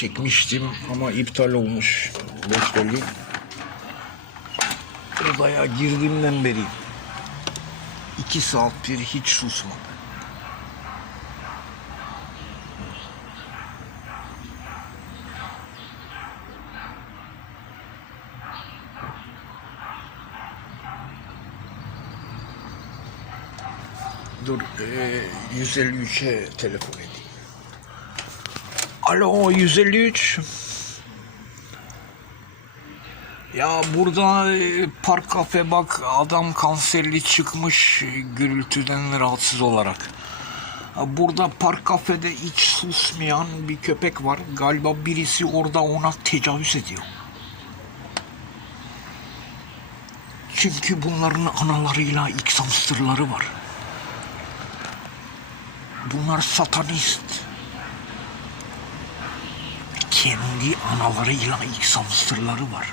çekmiştim ama iptal olmuş. Boş dolu. Odaya girdiğimden beri iki saattir hiç susmadı. Dur, e, 153'e telefon edeyim. Alo, 153. Ya burada e, park kafe bak adam kanserli çıkmış gürültüden rahatsız olarak. Burada park kafede hiç susmayan bir köpek var. Galiba birisi orada ona tecavüz ediyor. Çünkü bunların analarıyla X hamsterları var. Bunlar satanist. Kendi analarıyla X hamsterları var.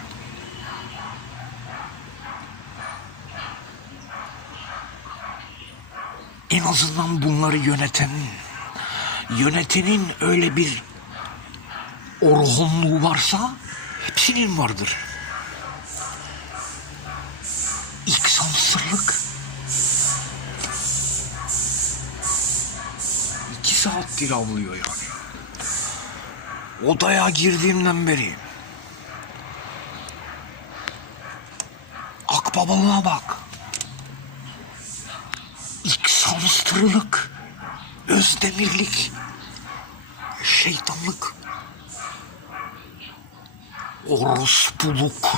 En azından bunları yöneten, yönetenin öyle bir orhonluğu varsa hepsinin vardır. X hamsterlık. İki saattir avlıyor yani. Odaya girdiğimden beri. Akbabalığa bak. X hamsterlık. Özdemirlik. Şeytanlık. Orospuluk.